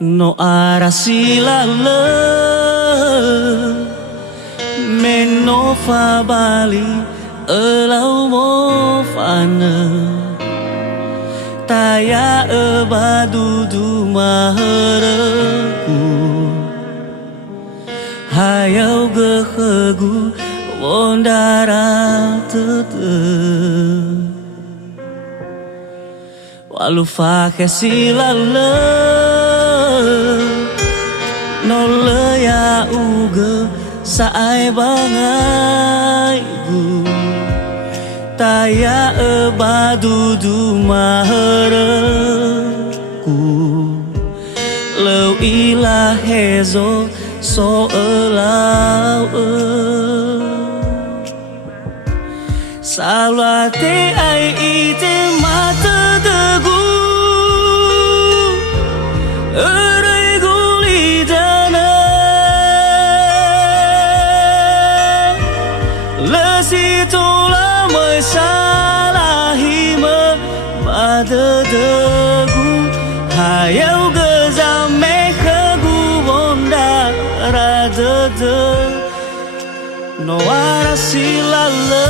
No arasila le Meno fa bali Elau mo fana Taya ebadudu mahereku Hayau gehegu Wondara tete Walu fa kesila le No le ya uge Saai bangai gu Taya ebadudu mahereku Lau ilah hezo so elau Salwate ai ite mata degu Erai guli dana Lesitola mai salahi me pada degu Hayau gezame khegu bonda radede No arasila le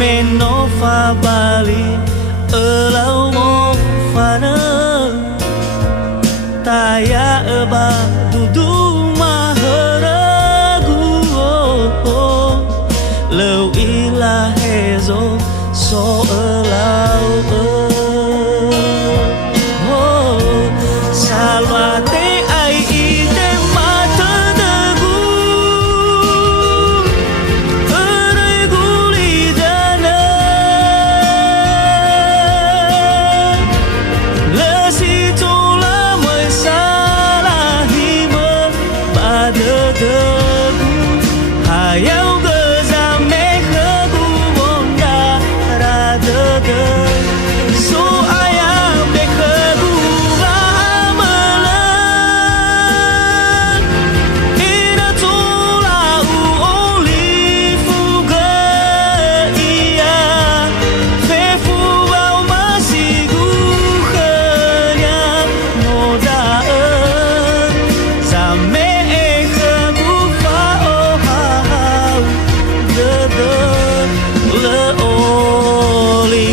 Meno fa bali Elau mo fana Taya eba dudu maheragu Lau ilah hezo so elau Salwate ai ite mata degu Erai guli dana Lesitola mai salahi me pada degu Hayau gezame khegu bonda radede So ayam de khegu amalan Ina tola uoli fuga ia Fefu au masigu khanya nodaen Zame khegu fa ohau dede le oli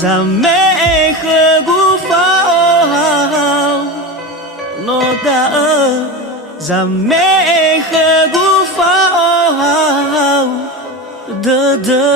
Zame khegu fa ohau nodaen Zame khegu fa ohau dede